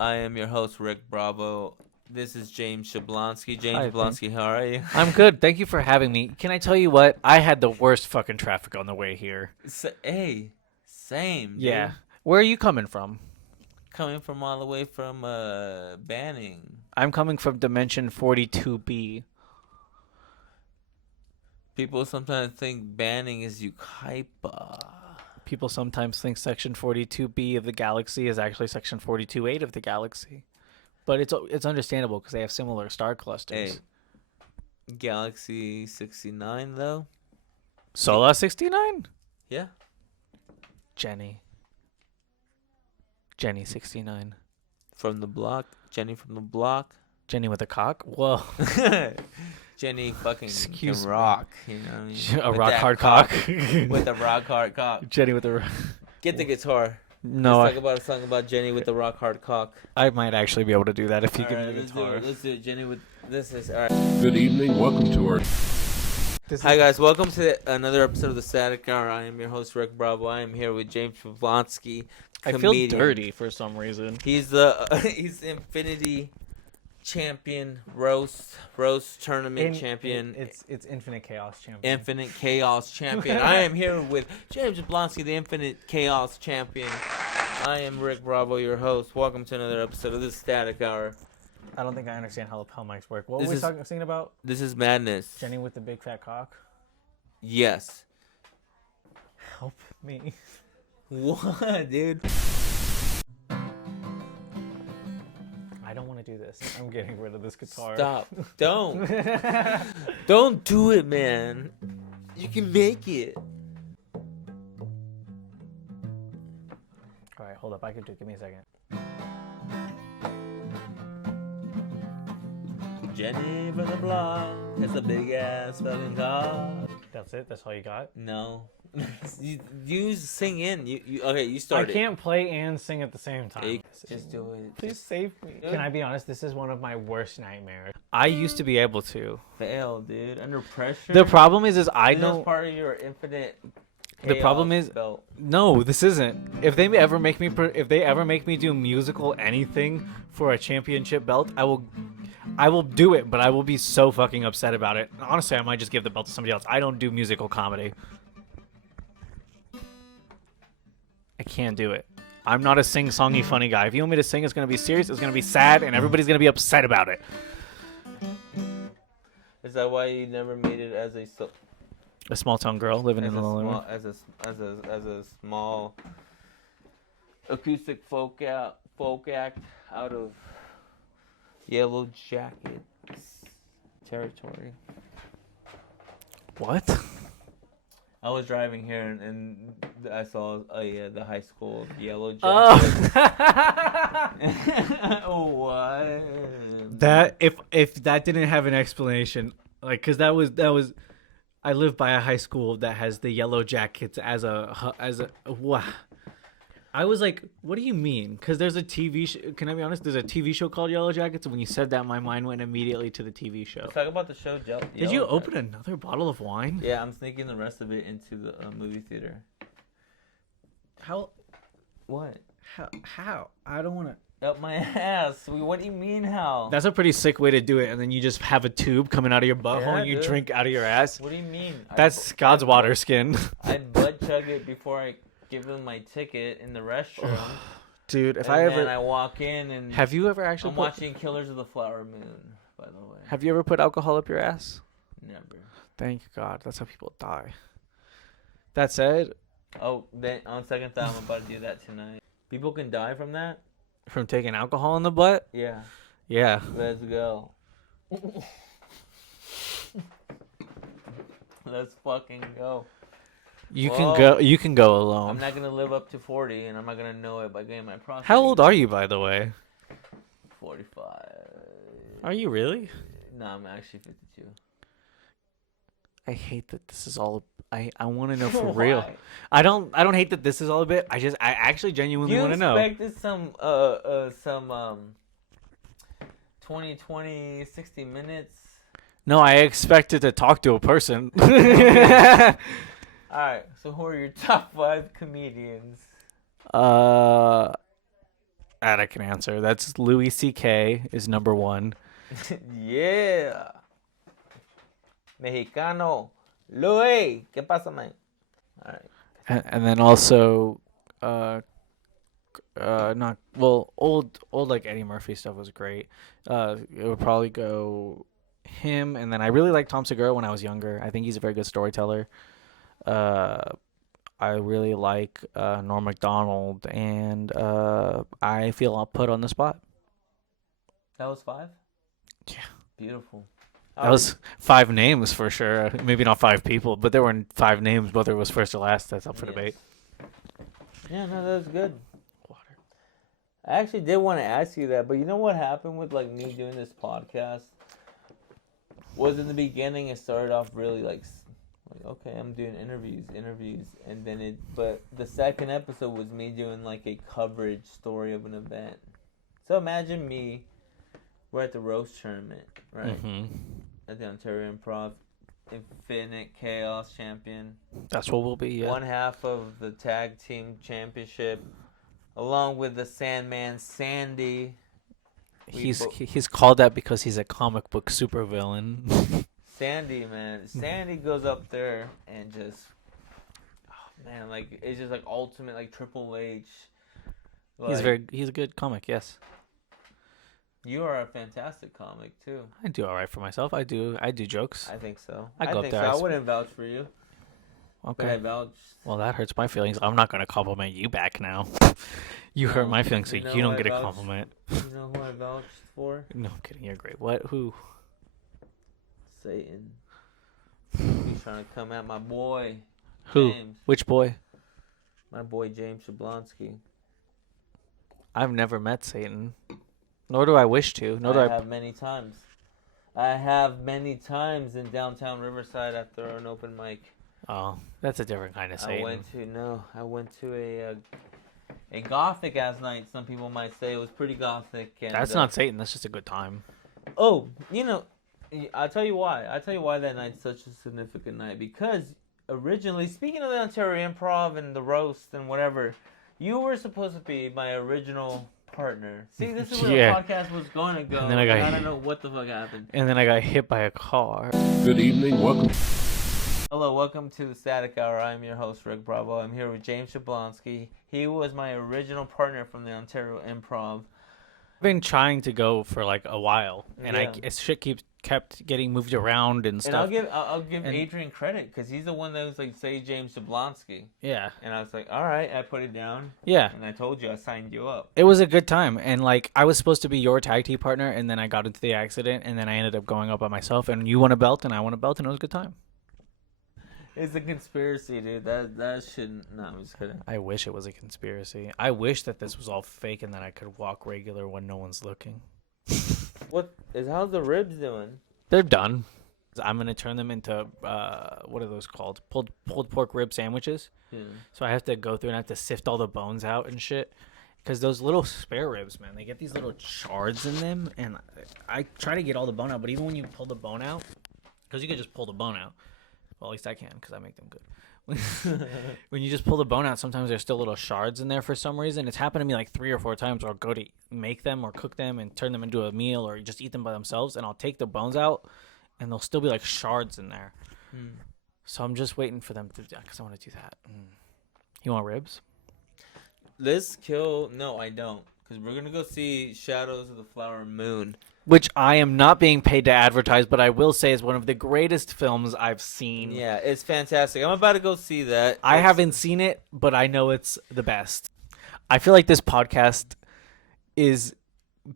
I am your host, Rick Bravo. This is James Jablonski. Hi, Jablonski, how are you? I'm good. Thank you for having me. Can I tell you what? I had the worst fucking traffic on the way here. Hey, same. Dude. Yeah. Where are you coming from? Coming from all the way from Banning. I'm coming from Dimension 42B. People sometimes think Banning is Ukaipa. People sometimes think Section 42B of the galaxy is actually Section 42A of the galaxy. But it's understandable because they have similar star clusters. Hey, Galaxy 69, though? Solar 69? Yeah. Jenny 69. From the block. Jenny from the block. Jenny with a cock? Whoa. Jenny fucking Excuse can me. rock. You know what I mean? A With rock that hard cock. With a rock hard cock. Jenny with a... Get the guitar. No, Let's talk about a song about Jenny with the rock hard cock. I might actually be able to do that if you All give right, me the let's do guitar. it. Let's do it. Jenny with this is all right. Good evening. Welcome to our Hi guys, welcome to another episode of the Static Hour. I am your host Rick Bravo. I am here with James Jablonski. I feel dirty for some reason. He's he's Infinity champion, roast tournament champion. It's Infinite Chaos champion. Infinite Chaos champion. I am here with James Jablonski, the Infinite Chaos champion. I am Rick Bravo, your host. Welcome to another episode of the Static Hour. I don't think I understand how lapel mics work. What This were we is- singing about? This is madness. Jenny with the big fat cock? Yes. Help me. What, dude? I don't want to do this. I'm getting rid of this guitar. Stop. Don't. Don't do it, man. You can make it. All right, hold up. I can do it. Give me a second. Jenny from the block has a big ass fucking cock. That's it? That's all you got? No. you sing in. Okay, you start I can't play and sing at the same time. it. Just do it. Please save me. do it. Can I be honest? This is one of my worst nightmares. I used to be able to. Fail, dude. Under pressure. The problem is I This don't. is part of your infinite. The problem chaos is- belt. No, this isn't. If they ever make me do musical anything for a championship belt, I will do it, but I will be so fucking upset about it. Honestly, I might just give the belt to somebody else. I don't do musical comedy. I can't do it. I'm not a sing-songy funny guy. If you want me to sing, it's going to be serious, it's going to be sad, and everybody's going to be upset about it. Is that why you never made it as a A small-town girl living in the living room. as a small acoustic folk act out of Yellow Jackets territory? What? I was driving here and I saw the high school Yellow Oh. Jackets. What? That if that didn't have an explanation, like, cause that was I live by a high school that has the Yellow Jackets as a wow. I was like, what do you mean? Cause there's a TV show. Can I be honest? There's a TV show called Yellow Jackets, and when you said that, my mind went immediately to the TV show. Let's talk about the show. Did you open another bottle of wine? Yeah, I'm sneaking the rest of it into the movie theater. How? What? How? I don't want to. Up my ass. What do you mean how? That's a pretty sick way to do it, and then you just have a tube coming out of your butthole Yeah, and you dude. drink out of your ass. What do you mean? That's God's water skin. I'd butt chug it before I give them my ticket in the restroom. Dude, if and I then ever I walk in and have you ever actually I'm put, watching Killers of the Flower Moon, by the way. have you ever put alcohol up your ass? Never. Thank God. That's how people die. That said, Oh, then on second thought, I'm about to do that tonight. People can die from that? from taking alcohol in the butt, Yeah. yeah. Let's go. Let's fucking go. You Whoa. can go. You can go I'm alone. not gonna live up to 40, and I'm not gonna know it by getting my prostate. How old are you, by the way? 45. Are you really? No, I'm actually 52. I hate that this is all. I want to know for real. Why? I don't hate that this is all a bit. I actually genuinely You want to know. expected some 20, 60 minutes. No, I expected to talk to a person. All right, so who are your top 5 comedians? That I can answer. That's Louis C.K. is number 1. Yeah. Mexicano. Luis, ¿qué pasa, man? All right. And then also, not well, old like Eddie Murphy stuff was great. It would probably go him, and then I really liked Tom Segura when I was younger. I think he's a very good storyteller. I really like Norm Macdonald, and I feel I'll put on the spot. That was 5? Yeah. Beautiful. That was 5 names for sure. Maybe not 5 people, but there were 5 names. Whether it was first or last, that's up for debate. Yeah, no, that was good. Water. I actually did want to ask you that, but you know what happened with like me doing this podcast? Was in the beginning it started off really like Like, okay, I'm doing interviews, and then but the second episode was me doing like a coverage story of an event. So imagine me, we're at the roast tournament, right? At the Ontario Improv, Infinite Chaos champion. That's what we'll be. Yeah. One half of the tag team championship, along with the Sandman Sandy. He's called that because he's a comic book supervillain. Sandy, man. Sandy goes up there and just, oh man, like it's just like ultimate, like Triple H. Like, he's a good comic. Yes. You are a fantastic comic too. I do all right for myself. I do jokes. I think so. I go up think there. so. I wouldn't vouch for you. Okay. But I vouch. Well, that hurts my feelings. I'm not gonna compliment you back now. You hurt my feelings, so you don't get a compliment. You know who I vouched for? No, I'm kidding. You're great. What? Who? Satan. He's trying to come at my boy. Who? James. Which boy? My boy James Jablonski. I've never met Satan. Nor do I wish to. I have many times. I have many times in downtown Riverside after an open mic. Oh, that's a different kind of Satan. I went to a gothic ass night. Some people might say it was pretty gothic. And, that's not Satan. That's just a good time. Oh, I'll tell you why. I'll tell you why that night's such a significant night. Because originally, speaking of the Ontario Improv and the roast and whatever, you were supposed to be my original partner. See, this is where the podcast was going to go. And then I don't know what the fuck happened. And then I got hit by a car. Good evening. Welcome. Hello, welcome to the Static Hour. I'm your host, Rick Bravo. I'm here with James Jablonski. He was my original partner from the Ontario Improv. I've been trying to go for like a while, and shit kept getting moved around and stuff. And I'll give Adrian credit because he's the one that was like, say James Jablonski. Yeah. And I was like, all right, I put it down. Yeah. And I told you I signed you up. It was a good time, and like I was supposed to be your tag team partner, and then I got into the accident, and then I ended up going up by myself, and you won a belt, and I won a belt, and it was a good time. It's a conspiracy, dude. That shouldn't. No, I'm just kidding. I wish it was a conspiracy. I wish that this was all fake and that I could walk regular when no one's looking. How's the ribs doing? They're done. I'm gonna turn them into what are those called? Pulled pork rib sandwiches. Yeah. So I have to go through and I have to sift all the bones out and shit. Because those little spare ribs, man, they get these little shards in them, and I try to get all the bone out. But even when you pull the bone out, because you can just pull the bone out. Well, at least I can, because I make them good. When you just pull the bone out, sometimes there's still little shards in there for some reason. It's happened to me like 3 or 4 times where I'll go to make them or cook them and turn them into a meal or just eat them by themselves, and I'll take the bones out, and there'll still be like shards in there. So I'm just waiting for them to, because I want to do that. You want ribs? No, I don't. Because we're going to go see Shadows of the Flower Moon. Which I am not being paid to advertise, but I will say is one of the greatest films I've seen. Yeah, it's fantastic. I'm about to go see that. I haven't seen it, but I know it's the best. I feel like this podcast is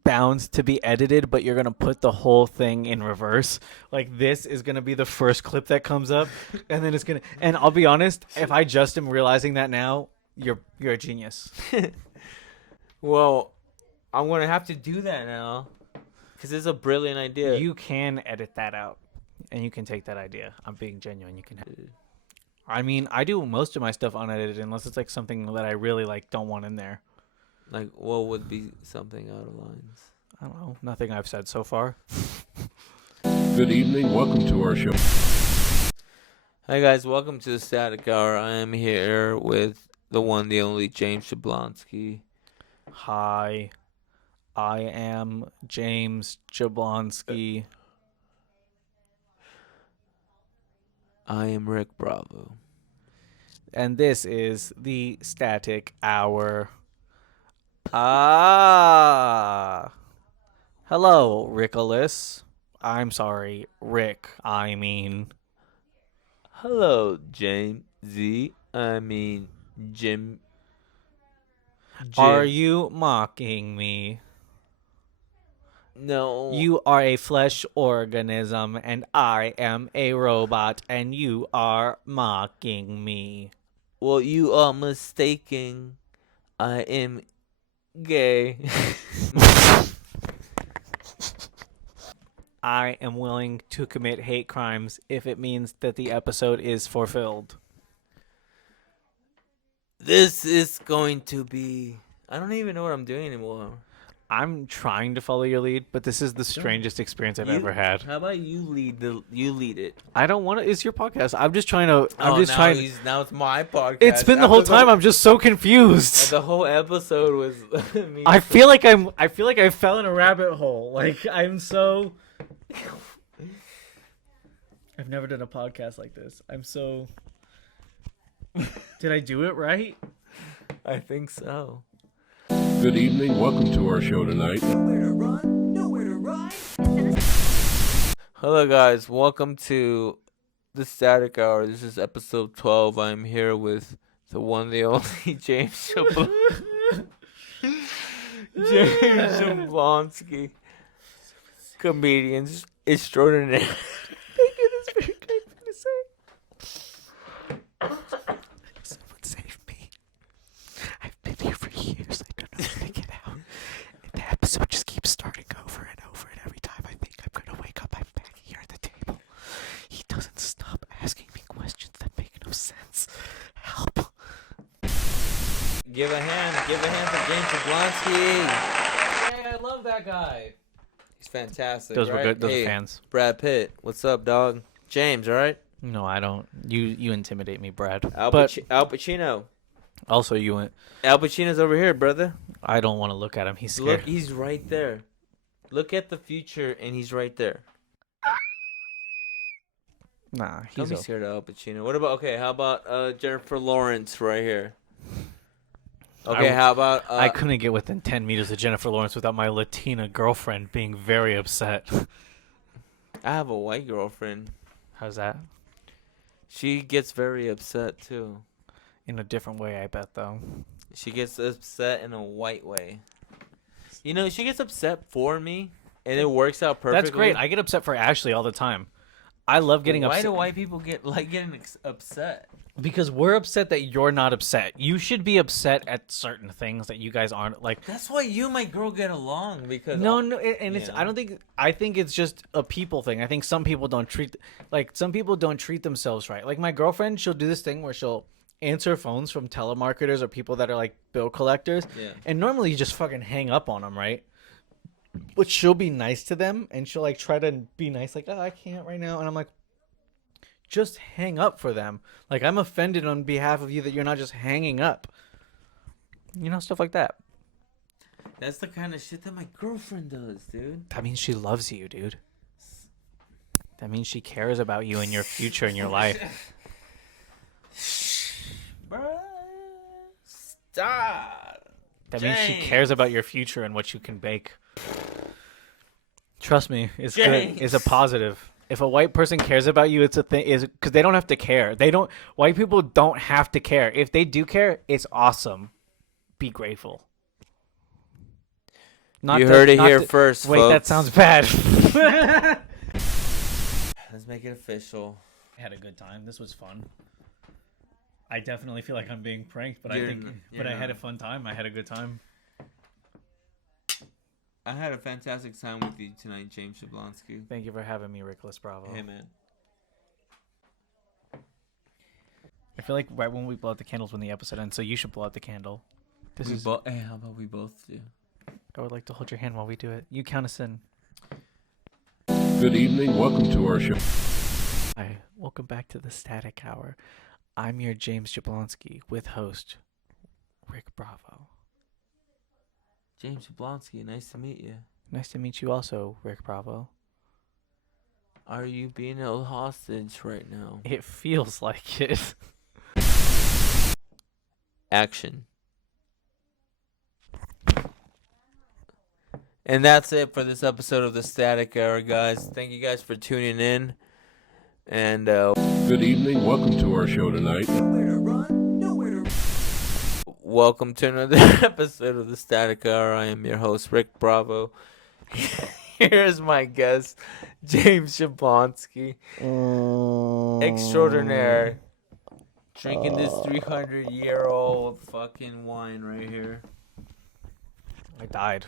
bound to be edited, but you're going to put the whole thing in reverse. Like, this is going to be the first clip that comes up, and then it's going to... And I'll be honest, if I just am realizing that now, you're a genius. Well, I'm going to have to do that now. Because it's a brilliant idea. You can edit that out, and you can take that idea. I'm being genuine. You can. I mean, I do most of my stuff unedited unless it's like something that I really like don't want in there. Like, what would be something out of lines? I don't know. Nothing I've said so far. Good evening. Welcome to our show. Hi, guys. Welcome to the Static Hour. I am here with the one, the only James Jablonski. Hi. I am James Jablonski. I am Rick Bravo. And this is the Static Hour. Hello, Rickolas. I'm sorry, Rick, I mean. Hello, James Z. I mean, Jim. Are you mocking me? No. You are a flesh organism, and I am a robot, and you are mocking me. Well, you are mistaken. I am gay. I am willing to commit hate crimes if it means that the episode is fulfilled. This is going to be. I don't even know what I'm doing anymore. I'm trying to follow your lead, but this is the strangest experience I've ever had. How about you lead it? I don't want to. It's your podcast. I'm just trying to. Now it's my podcast. It's been the whole time. I'm just so confused. The whole episode was me. I feel like I fell in a rabbit hole. Like I'm so. I've never done a podcast like this. I'm so. Did I do it right? I think so. Good evening. Welcome to our show tonight. Nowhere to run, nowhere to ride. Hello, guys. Welcome to the Static Hour. This is episode 12. I'm here with the one, the only James Jablonski, comedian extraordinaire. Thank you. That's very kind of you to say. Someone save me. I've been here for years. I don't know how to get out. And the episode just keeps starting over and over. And every time I think I'm going to wake up, I'm back here at the table. He doesn't stop asking me questions that make no sense. Help. Give a hand for James Jablonski. Hey, I love that guy. He's fantastic. Those were right? good. Those Hey, are fans. Brad Pitt. What's up, dog? James, all right? No, I don't. You intimidate me, Brad. Al But Pacino. also, you went. Al Pacino's over here, brother. I don't want to look at him. He's scared. Look, he's right there. Look at the future, and he's right there. Nah, Don't he's be scared of Al Pacino. What about, how about Jennifer Lawrence right here? Okay, how about... I couldn't get within 10 meters of Jennifer Lawrence without my Latina girlfriend being very upset. I have a white girlfriend. How's that? She gets very upset, too. In a different way, I bet, though. She gets upset in a white way. You know, she gets upset for me, and it works out perfectly. That's great. I get upset for Ashley all the time. I love getting upset. Why do white people get getting upset? Because we're upset that you're not upset. You should be upset at certain things that you guys aren't like. That's why you and my girl get along because No, it's. I don't think. I think it's just a people thing. I think some people don't treat themselves right. Like my girlfriend, she'll do this thing where she'll answer phones from telemarketers or people that are like bill collectors. Yeah. And normally you just fucking hang up on them, right? But she'll be nice to them and she'll like try to be nice, like, oh, I can't right now. And I'm like, just hang up for them. Like, I'm offended on behalf of you that you're not just hanging up. You know, stuff like that. That's the kind of shit that my girlfriend does, dude. That means she loves you, dude. That means she cares about you and your future and your life. Bruh, stop. That means she cares about your future and what you can bake. Trust me, it's good. It's a positive. If a white person cares about you, it's a thing. Is because they don't have to care. White people don't have to care. If they do care, it's awesome. Be grateful. You heard it here first, Wait, folks. that sounds bad. Let's make it official. I had a good time. This was fun. I definitely feel like I'm being pranked, but I had a fun time. I had a good time. I had a fantastic time with you tonight, James Jablonski. Thank you for having me, Rickless Bravo. Hey, man. I feel like right when we blow out the candles when the episode ends, so you should blow out the candle. Hey, how about we both do? I would like to hold your hand while we do it. You count us in. Good evening. Welcome to our show. Hi, welcome back to the Static Hour. I'm your James Jablonski with host Rick Bravo. James Jablonski, nice to meet you. Nice to meet you also, Rick Bravo. Are you being held hostage right now? It feels like it. Action. And that's it for this episode of the Static Hour, guys. Thank you guys for tuning in. And Good evening. Welcome to our show tonight. Nowhere to run, nowhere to welcome to another episode of the Static Hour. I am your host, Rick Bravo. Here's my guest, James Jablonski, extraordinaire, drinking this 300-year-old fucking wine right here. I died.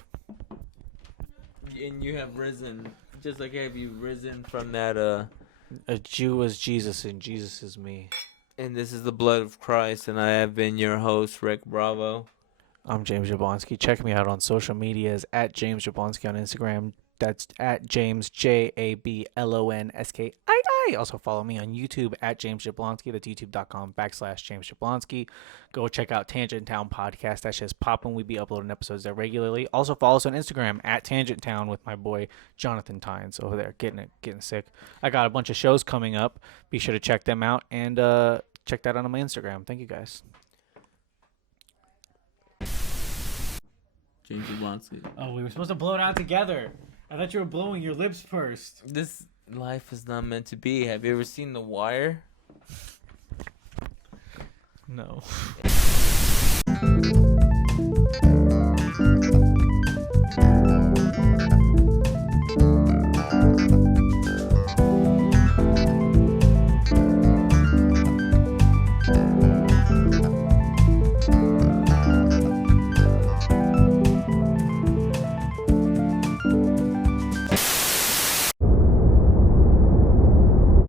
And you have risen Just like have you risen from that A Jew is Jesus and Jesus is me. and this is the blood of Christ, and I have been your host, Rick Bravo. I'm James Jablonski. Check me out on social medias at James Jablonski on Instagram. That's at James Jablonski. Also follow me on YouTube at James Jablonski. That's youtube.com/James Jablonski. Go check out Tangent Town Podcast. That's just popping. We be uploading episodes there regularly. Also follow us on Instagram at Tangent Town with my boy Jonathan Tynes over there getting sick. I got a bunch of shows coming up. Be sure to check them out and check that out on my Instagram. Thank you guys. James Jablonski. Oh, we were supposed to blow it out together. I thought you were blowing your lips first. This life is not meant to be. Have you ever seen The Wire? No.